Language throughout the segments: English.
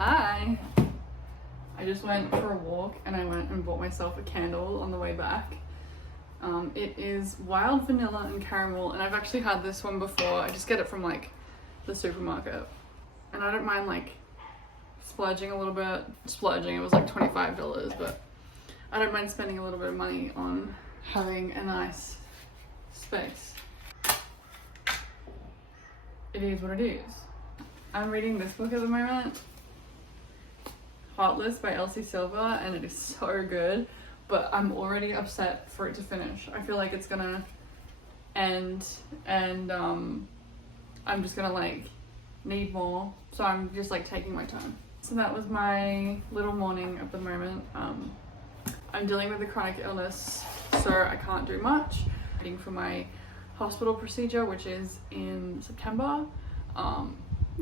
Hi. I just went for a walk and I went and bought myself a candle on the way back. It is wild vanilla and caramel, and I've actually had this one before. I just get it from like the supermarket, and I don't mind like splurging a little bit. Splurging, it was like $25, but I don't mind spending a little bit of money on having a nice space. It is what it is. I'm reading this book at the moment, Heartless by Elsie Silver, and it is so good, but I'm already upset for it to finish. I feel like it's gonna end and I'm just gonna like need more, so I'm just like taking my time. So that was my little morning at the moment. I'm dealing with a chronic illness, so I can't do much. I'm waiting for my hospital procedure, which is in September.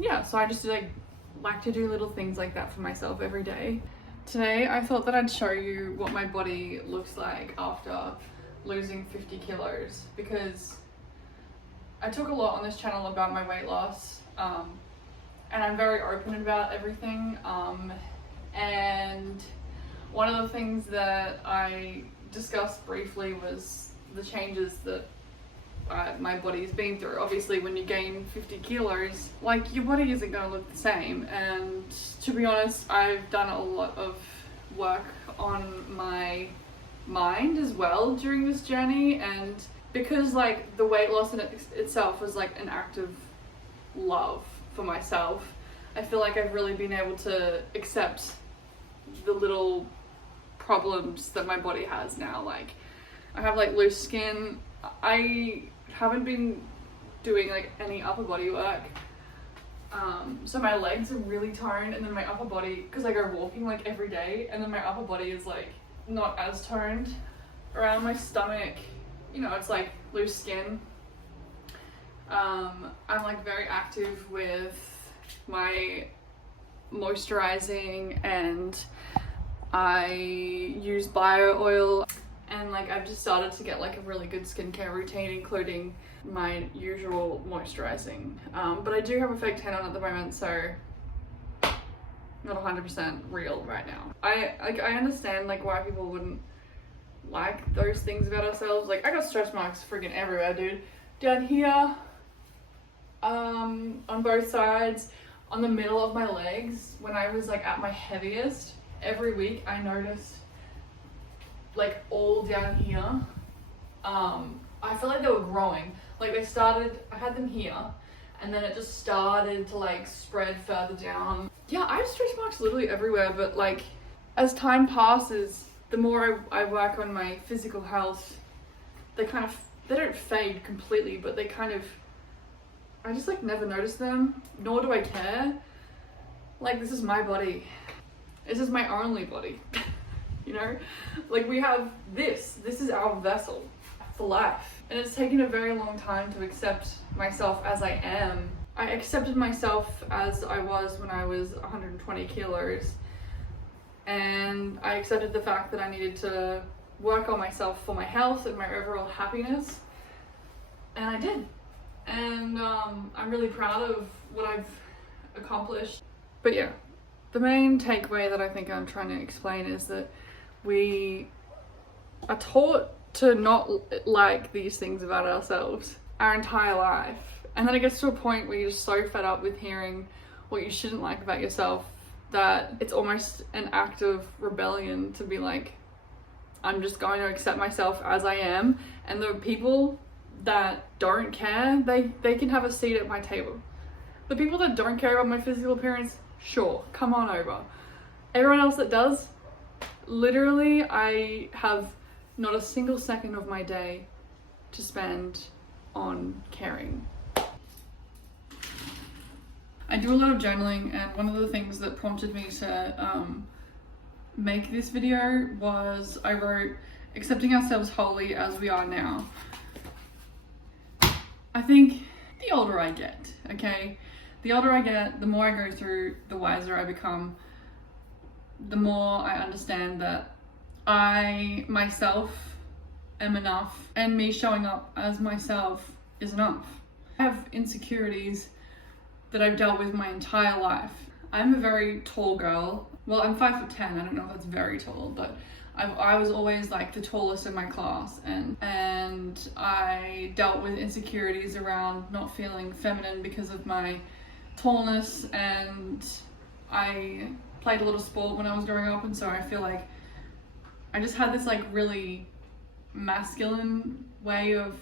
Yeah, so I just like to do little things like that for myself every day. Today I thought that I'd show you what my body looks like after losing 50 kilos, because I talk a lot on this channel about my weight loss, and I'm very open about everything, and one of the things that I discussed briefly was the changes that my body's been through. Obviously when you gain 50 kilos, like, your body isn't going to look the same, and to be honest, I've done a lot of work on my mind as well during this journey, and because like the weight loss in itself was like an act of love for myself, I feel like I've really been able to accept the little problems that my body has now. Like, I have like loose skin. I haven't been doing like any upper body work, so my legs are really toned, and then my upper body, because I go walking like every day, and then my upper body is like not as toned. Around my stomach, you know, it's like loose skin. I'm like very active with my moisturizing, and I use bio oil, and like I've just started to get like a really good skincare routine, including my usual moisturizing, but I do have a fake tan on at the moment, so not 100% real right now. I understand like why people wouldn't like those things about ourselves. Like, I got stretch marks freaking everywhere, dude. Down here, on both sides, on the middle of my legs. When I was like at my heaviest, every week I noticed like all down here. I feel like they were growing. Like, they started, I had them here, and then it just started to like spread further down. Yeah, I have stretch marks literally everywhere, but like as time passes, the more I work on my physical health, they don't fade completely, but they kind of, I just like never notice them, nor do I care. Like, this is my body. This is my only body. You know, like, we have this is our vessel for life, and it's taken a very long time to accept myself as I am. I accepted myself as I was when I was 120 kilos, and I accepted the fact that I needed to work on myself for my health and my overall happiness, and I did. And I'm really proud of what I've accomplished. But yeah, the main takeaway that I think I'm trying to explain is that we are taught to not like these things about ourselves our entire life, and then it gets to a point where you're just so fed up with hearing what you shouldn't like about yourself that it's almost an act of rebellion to be like, I'm just going to accept myself as I am, and the people that don't care, they can have a seat at my table. The people that don't care about my physical appearance, sure, come on over. Everyone else that does, literally, I have not a single second of my day to spend on caring. I do a lot of journaling, and one of the things that prompted me to make this video was I wrote, accepting ourselves wholly as we are now. I think the older I get, okay? The older I get, the more I go through, the wiser I become, the more I understand that I myself am enough, and me showing up as myself is enough. I have insecurities that I've dealt with my entire life. I'm a very tall girl. Well, I'm 5'10". I don't know if that's very tall, but I was always like the tallest in my class, and I dealt with insecurities around not feeling feminine because of my tallness, and I played a lot of sport when I was growing up, and so I feel like I just had this like really masculine way of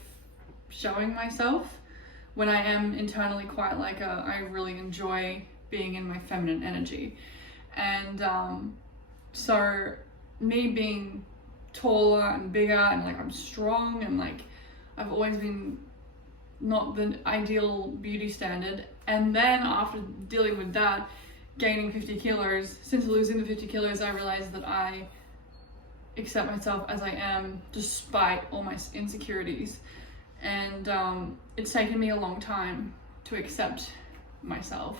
showing myself when I am internally quite like I really enjoy being in my feminine energy. And so me being taller and bigger and like I'm strong and like I've always been not the ideal beauty standard, and then after dealing with that, gaining 50 kilos, since losing the 50 kilos I realized that I accept myself as I am despite all my insecurities. And it's taken me a long time to accept myself,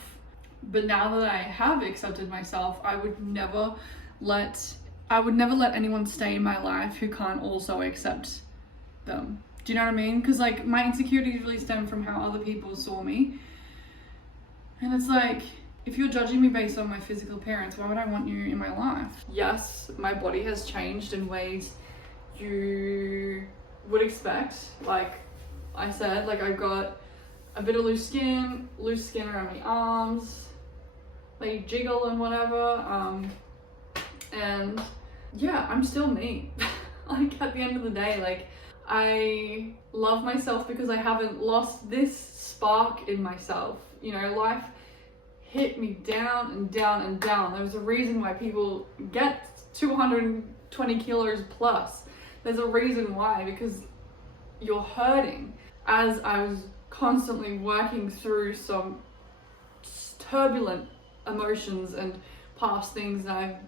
but now that I have accepted myself, I would never let anyone stay in my life who can't also accept them. Do you know what I mean? Because like my insecurities really stem from how other people saw me, and it's like, if you're judging me based on my physical appearance, why would I want you in my life? Yes, my body has changed in ways you would expect. Like I said, like I've got a bit of loose skin around my arms, they jiggle and whatever. And yeah, I'm still me. Like at the end of the day, like I love myself because I haven't lost this spark in myself. You know, life hit me down and down and down. There's a reason why people get 220 kilos plus. There's a reason why, because you're hurting. As I was constantly working through some turbulent emotions and past things that I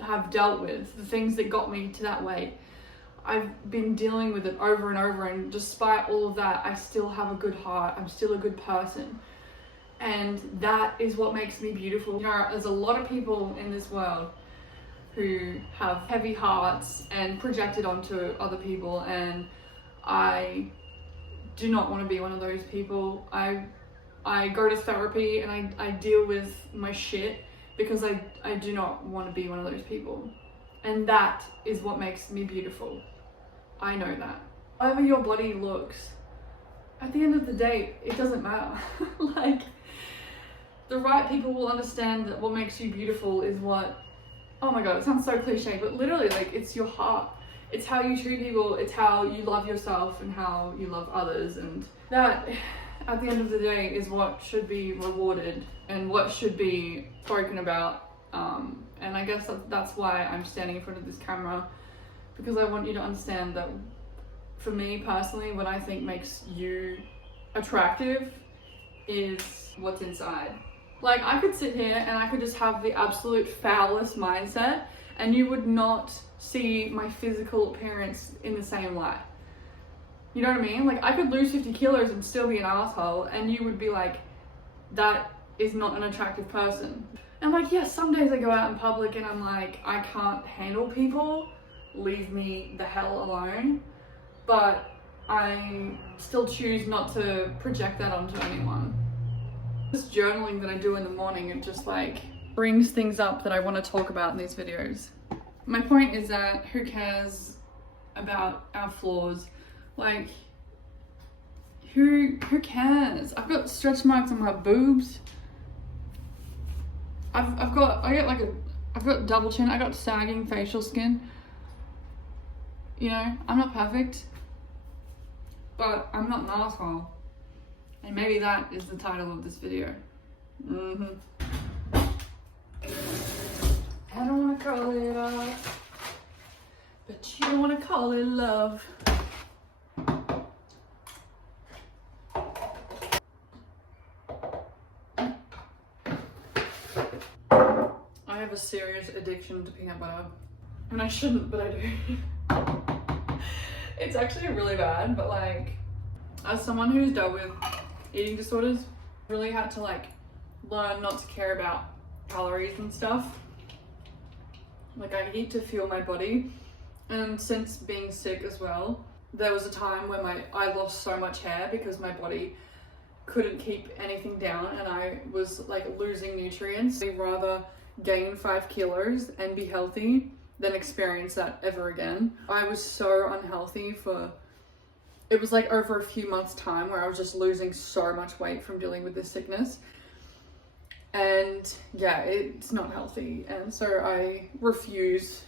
have dealt with, the things that got me to that weight, I've been dealing with it over and over, and despite all of that, I still have a good heart. I'm still a good person. And that is what makes me beautiful. You know, there's a lot of people in this world who have heavy hearts and project it onto other people, and I do not want to be one of those people. I go to therapy and I deal with my shit because I do not want to be one of those people. And that is what makes me beautiful. I know that. However your body looks, at the end of the day, it doesn't matter. Like, the right people will understand that what makes you beautiful is what, oh my god, it sounds so cliche, but literally, like, it's your heart. It's how you treat people, it's how you love yourself and how you love others, and that, at the end of the day, is what should be rewarded and what should be spoken about. And I guess that's why I'm standing in front of this camera, because I want you to understand that for me personally, what I think makes you attractive is what's inside. Like, I could sit here and I could just have the absolute foulest mindset and you would not see my physical appearance in the same light. You know what I mean? Like, I could lose 50 kilos and still be an asshole, and you would be like, that is not an attractive person. And like, yes, some days I go out in public and I'm like, I can't handle people, leave me the hell alone. But I still choose not to project that onto anyone. This journaling that I do in the morning, it just like brings things up that I want to talk about in these videos. My point is that who cares about our flaws? Like, who cares? I've got stretch marks on my boobs. I've got double chin. I got sagging facial skin. You know, I'm not perfect, but I'm not an asshole. And maybe that is the title of this video. I don't want to call it love, but you don't want to call it love. I have a serious addiction to peanut butter. And I shouldn't, but I do. It's actually really bad, but like, as someone who's dealt with eating disorders, really had to like learn not to care about calories and stuff. Like, I eat to fuel my body. And since being sick as well, there was a time when I lost so much hair because my body couldn't keep anything down and I was like losing nutrients. I'd rather gain 5 kilos and be healthy than experience that ever again. I was so unhealthy for, it was like over a few months time where I was just losing so much weight from dealing with this sickness. And yeah, it's not healthy. And so I refuse,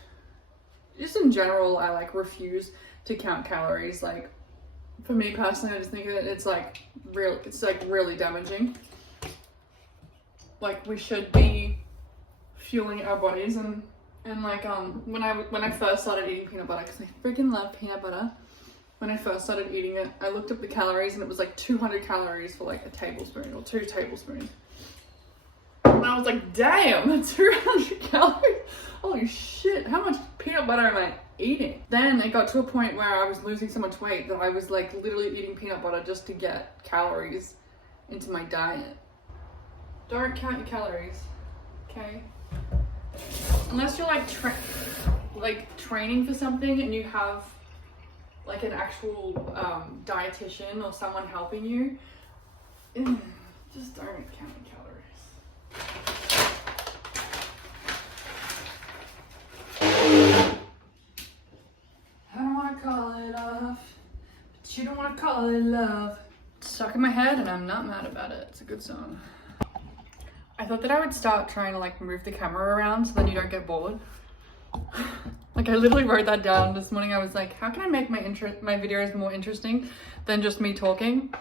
just in general, I like refuse to count calories. Like for me personally, I just think that it's like really damaging. Like we should be fueling our bodies and like when I first started eating peanut butter, because I freaking love peanut butter. When I first started eating it, I looked up the calories and it was like 200 calories for like a tablespoon or 2 tablespoons. And I was like, damn, 200 calories? Holy shit, how much peanut butter am I eating? Then it got to a point where I was losing so much weight that I was like literally eating peanut butter just to get calories into my diet. Don't count your calories, okay? Unless you're like training for something and you have like an actual dietitian or someone helping you, just don't count your calories. I don't want to call it off, but you don't want to call it love. It's stuck in my head and I'm not mad about it. It's a good song. I thought that I would start trying to like move the camera around so then you don't get bored. Like I literally wrote that down this morning. I was like, how can I make my videos more interesting than just me talking?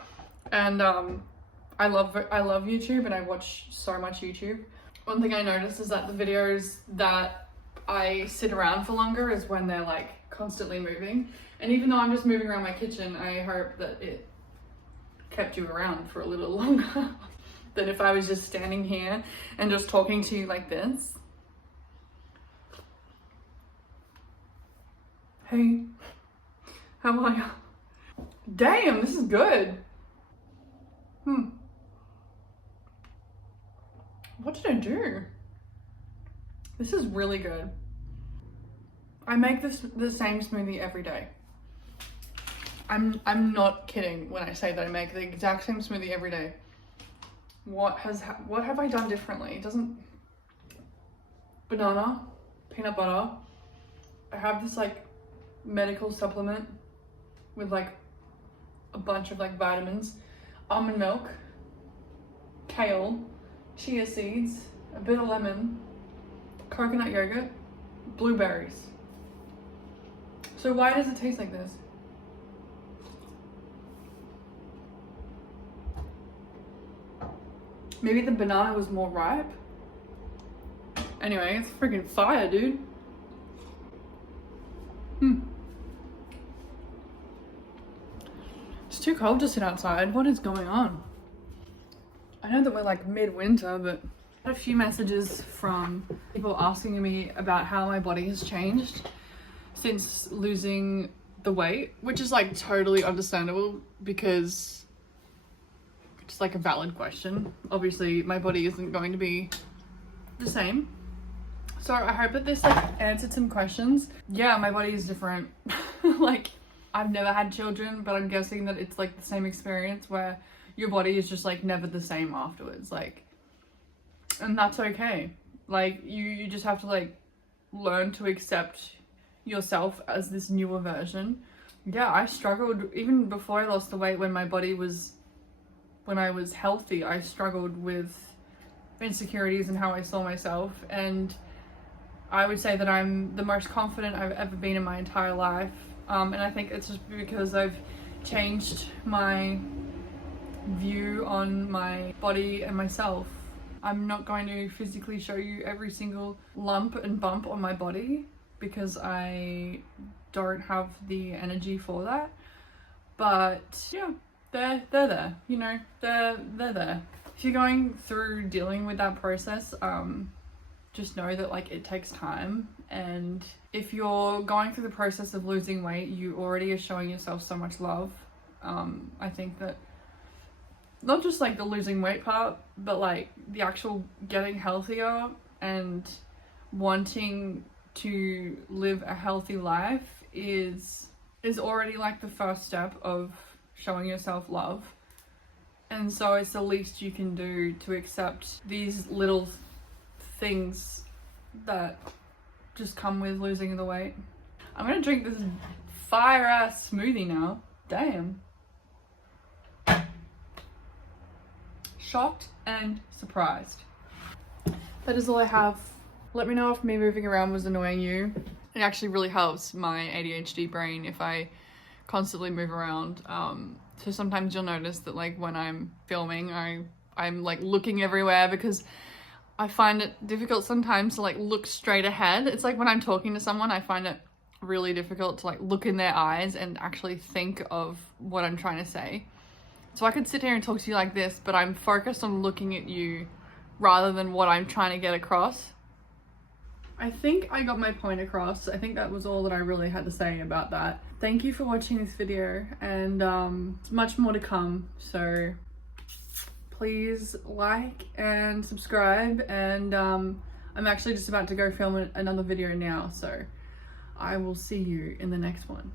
And I love YouTube and I watch so much YouTube. One thing I noticed is that the videos that I sit around for longer is when they're like constantly moving. And even though I'm just moving around my kitchen, I hope that it kept you around for a little longer than if I was just standing here and just talking to you like this. Hey, how are you? Damn, this is good. What did I do? This is really good. I make the same smoothie every day. I'm not kidding when I say that I make the exact same smoothie every day. What have I done differently? It doesn't, banana, peanut butter. I have this like medical supplement with like a bunch of like vitamins, almond milk, kale, chia seeds, a bit of lemon, coconut yogurt, blueberries. So why does it taste like this? Maybe the banana was more ripe. Anyway, it's freaking fire, dude. It's too cold to sit outside. What is going on? I know that we're like mid-winter, but I had a few messages from people asking me about how my body has changed since losing the weight, which is like totally understandable because it's like a valid question. Obviously, my body isn't going to be the same. So I hope that this like answered some questions. Yeah, my body is different. Like, I've never had children, but I'm guessing that it's like the same experience where your body is just like never the same afterwards. Like, and that's okay. Like, you just have to like learn to accept yourself as this newer version. Yeah, I struggled even before I lost the weight when I was healthy. I struggled with insecurities and how I saw myself, and I would say that I'm the most confident I've ever been in my entire life. And I think it's just because I've changed my view on my body and myself. I'm not going to physically show you every single lump and bump on my body because I don't have the energy for that. But yeah, they're there, you know, they're there. If you're going through dealing with that process, just know that like it takes time. And if you're going through the process of losing weight, you already are showing yourself so much love. I think that not just like the losing weight part, but like the actual getting healthier and wanting to live a healthy life is already like the first step of showing yourself love. And so it's the least you can do to accept these little things that just come with losing the weight. I'm gonna drink this fire ass smoothie now. Damn. Shocked and surprised. That is all I have. Let me know if me moving around was annoying you. It actually really helps my ADHD brain if I constantly move around. So sometimes you'll notice that like when I'm filming, I'm like looking everywhere because I find it difficult sometimes to like look straight ahead. It's like when I'm talking to someone, I find it really difficult to like look in their eyes and actually think of what I'm trying to say. So I could sit here and talk to you like this, but I'm focused on looking at you rather than what I'm trying to get across. I think I got my point across. I think that was all that I really had to say about that. Thank you for watching this video, and much more to come. So please like and subscribe, and I'm actually just about to go film another video now, so I will see you in the next one.